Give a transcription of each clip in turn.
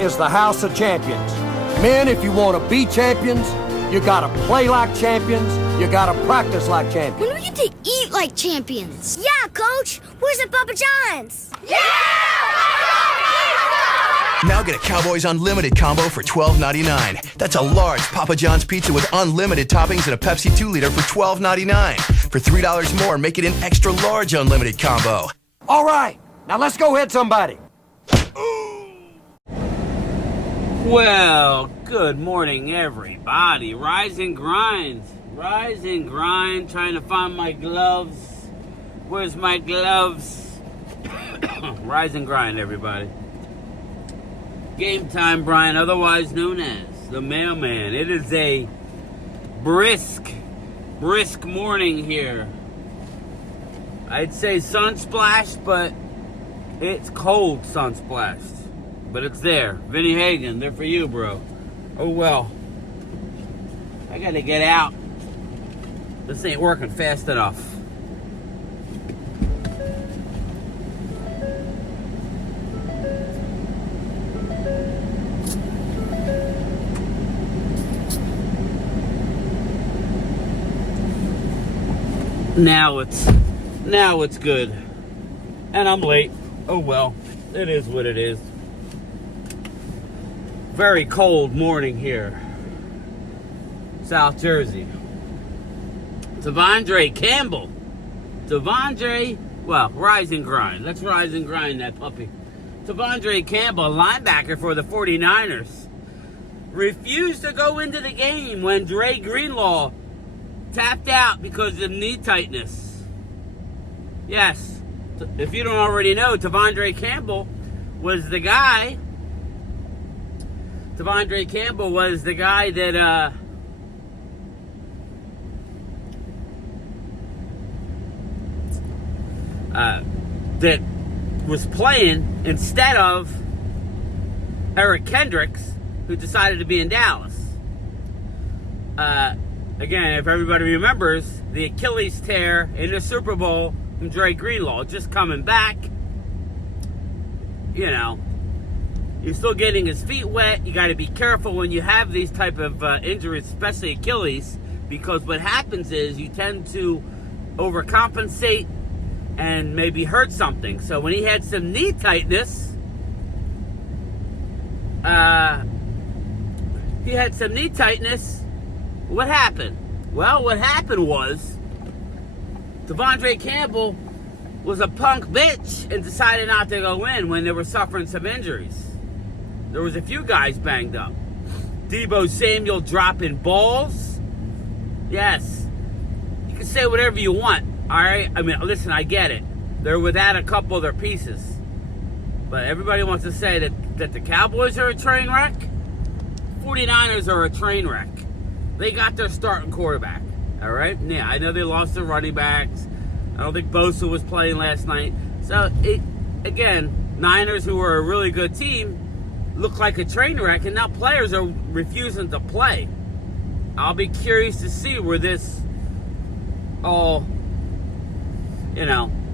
is the House of Champions. Men, if you want to be champions, you gotta play like champions, you gotta practice like champions. When we get to eat like champions. Yeah, Coach. Where's the Papa John's? Yeah! Now get a Cowboys Unlimited combo for $12.99. That's a large Papa John's pizza with unlimited toppings and a Pepsi 2-liter for $12.99. For $3 more, make it an extra large unlimited combo. All right, now let's go hit somebody. Well, good morning, everybody. Rise and grind. Rise and grind. Trying to find my gloves. Where's my gloves? Rise and grind, everybody. Game time, Brian, otherwise known as the mailman. It is a brisk morning here. I'd say sun-splashed, but it's cold sun-splashed. But it's there. Vinny Hagen, they're for you, bro. Oh, well. I gotta get out. This ain't working fast enough. Now it's good. And I'm late. Oh well. It is what it is. Very cold morning here. South Jersey. Devondre Campbell. Well, rise and grind. Let's rise and grind that puppy. Devondre Campbell, linebacker for the 49ers, refused to go into the game when Dre Greenlaw tapped out because of knee tightness. Yes, if you don't already know, Devondre Campbell was the guy. Devondre Campbell was the guy that that was playing instead of Eric Kendricks, who decided to be in Dallas. Again, if everybody remembers, the Achilles tear in the Super Bowl from Dre Greenlaw, just coming back. You know, he's still getting his feet wet. You got to be careful when you have these type of injuries, especially Achilles, because what happens is you tend to overcompensate and maybe hurt something. So when he had some knee tightness, what happened? Well, what happened was Devondre Campbell was a punk bitch and decided not to go in when they were suffering some injuries. There was a few guys banged up. Deebo Samuel dropping balls. Yes. You can say whatever you want, all right? I mean, listen, I get it. They're without a couple of their pieces. But everybody wants to say that the Cowboys are a train wreck. 49ers are a train wreck. They got their starting quarterback, all right? Yeah, I know they lost their running backs. I don't think Bosa was playing last night. So, again, Niners, who were a really good team, look like a train wreck, and now players are refusing to play. I'll be curious to see where this all,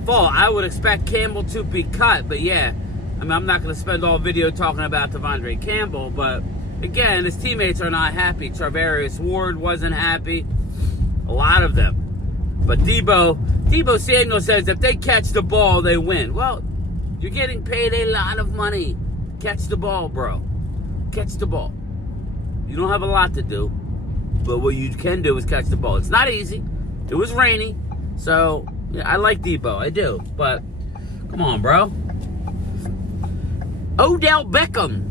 fall. I would expect Campbell to be cut, but yeah, I mean, I'm not going to spend all video talking about Devondre Campbell, but again, his teammates are not happy. Charvarius Ward wasn't happy. A lot of them. But Deebo Samuel says if they catch the ball, they win. Well, you're getting paid a lot of money. Catch the ball, bro. Catch the ball. You don't have a lot to do, but what you can do is catch the ball. It's not easy. It was rainy, so yeah, I like Deebo. I do, but come on, bro. Odell Beckham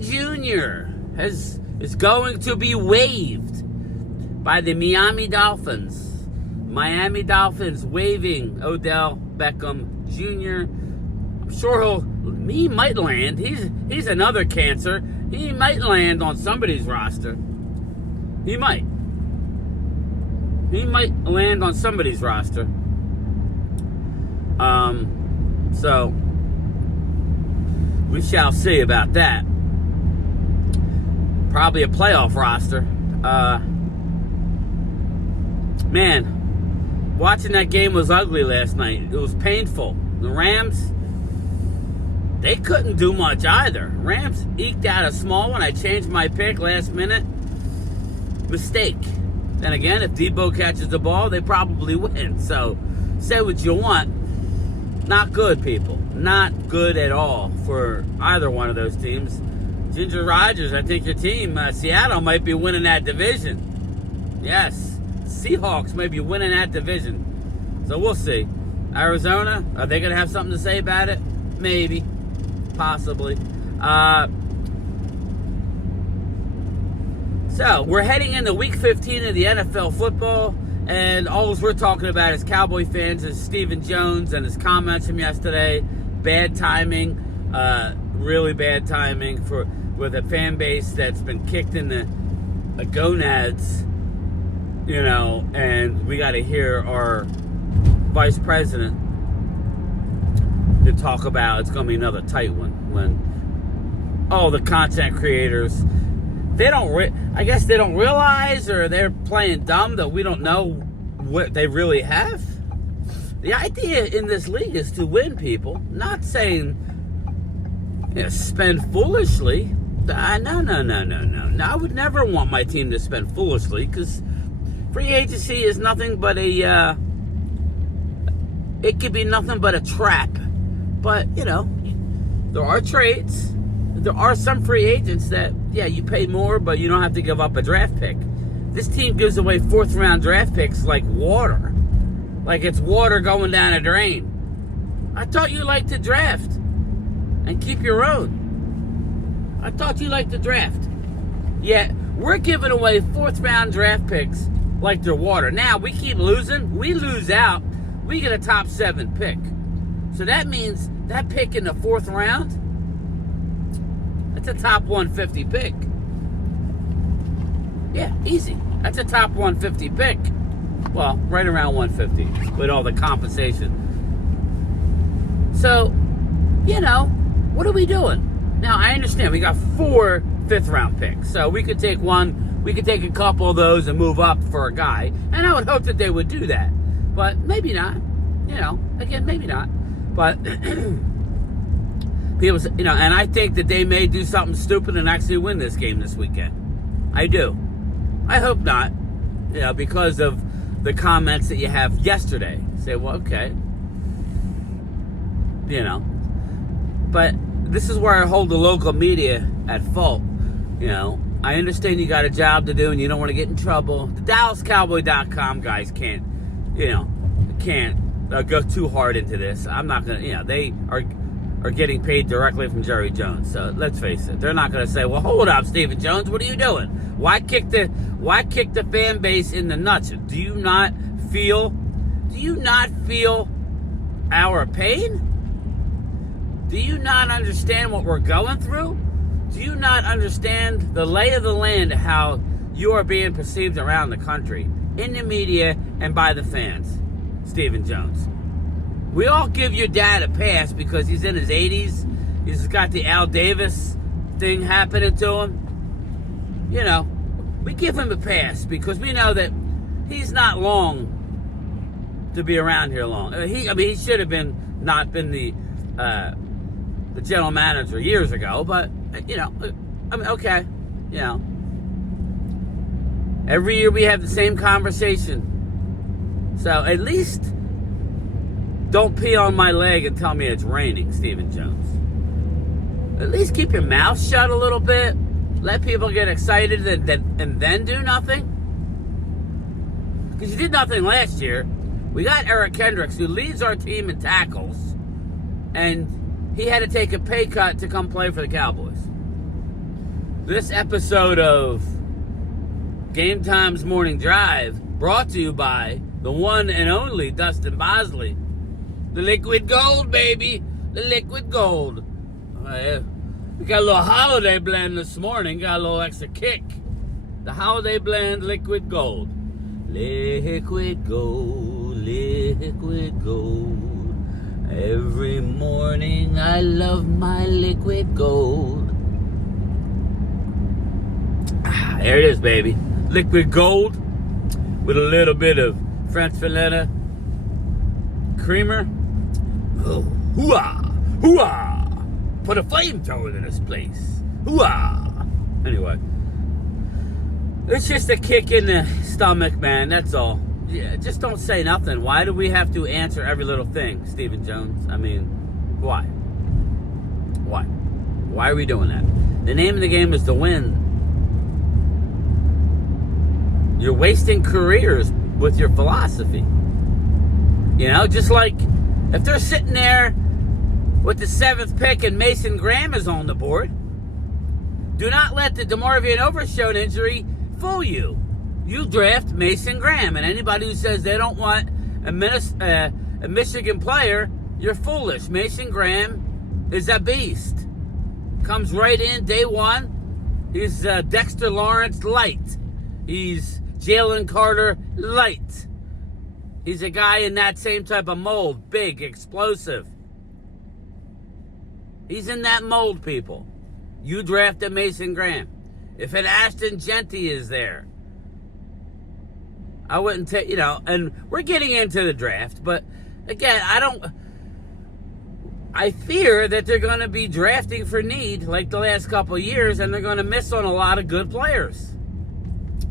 Jr. is going to be waived by the Miami Dolphins. Miami Dolphins waiving Odell Beckham Jr. I'm sure he might land. He's another cancer. He might land on somebody's roster. He might land on somebody's roster. So we shall see about that. Probably a playoff roster. Man, watching that game was ugly last night. It was painful. The Rams, they couldn't do much either. Rams eked out a small one. I changed my pick last minute. Mistake. Then again, if Debo catches the ball, they probably win. So, say what you want. Not good, people. Not good at all for either one of those teams. Ginger Rogers, I think your team, Seattle, might be winning that division. Yes, Seahawks might be winning that division. So we'll see. Arizona, are they going to have something to say about it? Maybe. Possibly. So, we're heading into Week 15 of the NFL football, and all we're talking about as Cowboy fans is Stephen Jones and his comments from yesterday. Bad timing, really bad timing with a fan base that's been kicked in the gonads, you know, and we got to hear our vice president to talk about it's going to be another tight one when all the content creators, I guess they don't realize, or they're playing dumb that we don't know what they really have. The idea in this league is to win, people. Not saying, you know, spend foolishly. No. I would never want my team to spend foolishly, because free agency is nothing but it could be nothing but a trap. But, you know, there are trades. There are some free agents that, yeah, you pay more, but you don't have to give up a draft pick. This team gives away fourth-round draft picks like water. Like it's water going down a drain. I thought you liked to draft and keep your own. I thought you liked to draft. Yet, we're giving away fourth-round draft picks like they're water. Now, we keep losing. We lose out. We get a top 7 pick. So that means that pick in the 4th round, that's a top 150 pick. Yeah, easy. That's a top 150 pick. Well, right around 150 with all the compensation. So, you know, what are we doing? Now, I understand we got 4 5th-round picks. So we could take one, we could take a couple of those and move up for a guy. And I would hope that they would do that. But maybe not. You know, again, maybe not. But people, you know, and I think that they may do something stupid and actually win this game this weekend. I do. I hope not, you know, because of the comments that you have yesterday. Say, well, okay, you know. But this is where I hold the local media at fault. You know, I understand you got a job to do and you don't want to get in trouble. The DallasCowboy.com guys can't go too hard into this. I'm not going to, you know, they are getting paid directly from Jerry Jones. So let's face it, they're not going to say, well, hold up, Stephen Jones, what are you doing? Why kick the fan base in the nuts? Do you not feel our pain? Do you not understand what we're going through? Do you not understand the lay of the land, how you are being perceived around the country, in the media and by the fans, Stephen Jones? We all give your dad a pass because he's in his 80s. He's got the Al Davis thing happening to him. You know, we give him a pass because we know that he's not long to be around here long. He should have not been the general manager years ago, but, you know, I mean, okay, you know. Every year we have the same conversation. So at least don't pee on my leg and tell me it's raining, Stephen Jones. At least keep your mouth shut a little bit. Let people get excited and then do nothing. Because you did nothing last year. We got Eric Kendricks, who leads our team in tackles, and he had to take a pay cut to come play for the Cowboys. This episode of Game Time's Morning Drive brought to you by the one and only Dustin Bosley. The liquid gold, baby. The liquid gold. We got a little holiday blend this morning. Got a little extra kick. The holiday blend liquid gold. Liquid gold, liquid gold. Every morning I love my liquid gold. There it is, baby. Liquid gold with a little bit of French Valletta creamer. Oh, hoo-ah, hoo-ah. put a flamethrower in this place. Hoo-ah! Anyway. It's just a kick in the stomach, man. That's all. Yeah, just don't say nothing. Why do we have to answer every little thing, Stephen Jones? I mean, why? Why? Why are we doing that? The name of the game is to win. You're wasting careers with your philosophy. You know, just like if they're sitting there with the 7th pick and Mason Graham is on the board, do not let the DeMarvion Overshown injury fool you. You draft Mason Graham, and anybody who says they don't want a Michigan player, you're foolish. Mason Graham is a beast. Comes right in day one. He's Dexter Lawrence light. He's Jalen Carter light. He's a guy in that same type of mold. Big, explosive. He's in that mold, people. You drafted Mason Graham. If an Ashton Genty is there, I wouldn't take, and we're getting into the draft, but again, I fear that they're going to be drafting for need like the last couple of years, and they're going to miss on a lot of good players.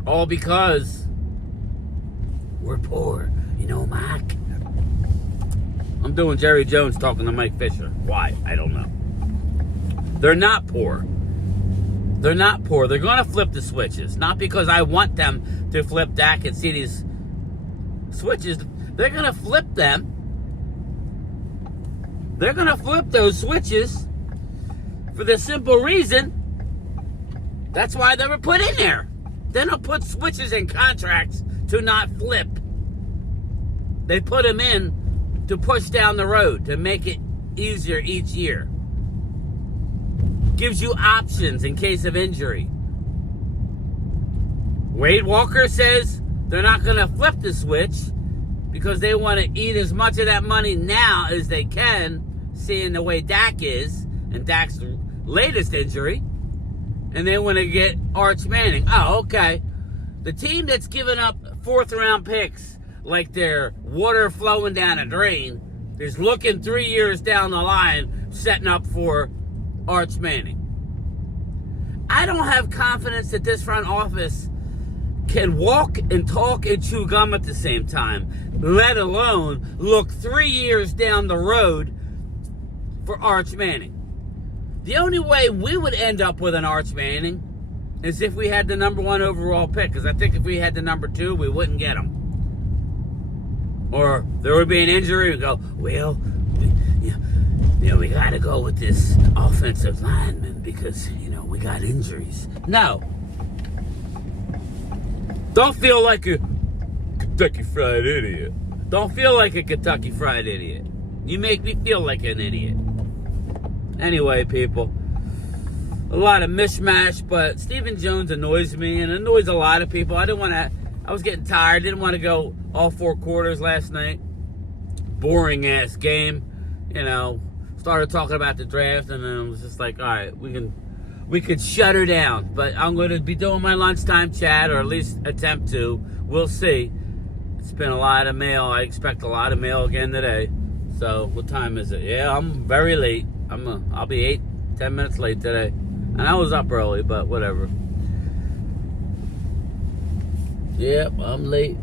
All because we're poor. Mike. I'm doing Jerry Jones talking to Mike Fisher. Why? I don't know. They're not poor. They're not poor. They're going to flip the switches. Not because I want them to flip Dak and see these switches. They're going to flip them. They're going to flip those switches for the simple reason that's why they were put in there. They don't put switches in contracts to not flip. They put them in to push down the road, to make it easier each year. Gives you options in case of injury. Wade Walker says they're not going to flip the switch because they want to eat as much of that money now as they can, seeing the way Dak is and Dak's latest injury. And they want to get Arch Manning. Oh, okay. The team that's given up 4th-round picks like they're water flowing down a drain is looking 3 years down the line, setting up for Arch Manning. I don't have confidence that this front office can walk and talk and chew gum at the same time, let alone look 3 years down the road for Arch Manning. The only way we would end up with an Arch Manning is if we had the number 1 overall pick, because I think if we had the number 2, we wouldn't get him. Or there would be an injury and go, well, we got to go with this offensive lineman because, we got injuries. No. Don't feel like a Kentucky Fried Idiot. Don't feel like a Kentucky Fried Idiot. You make me feel like an idiot. Anyway, people, a lot of mishmash, but Stephen Jones annoys me and annoys a lot of people. I was getting tired. Didn't want to go all 4 quarters last night. Boring ass game. Started talking about the draft, and then I was just like, all right, we could shut her down. But I'm going to be doing my lunchtime chat, or at least attempt to. We'll see. It's been a lot of mail. I expect a lot of mail again today. So what time is it? Yeah, I'm very late. I'll be 8-10 minutes late today. And I was up early, but whatever. Yep, I'm late.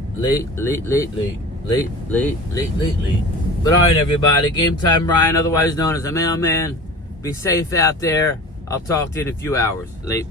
But all right, everybody. Game Time Brian, otherwise known as a mailman. Be safe out there. I'll talk to you in a few hours. Late.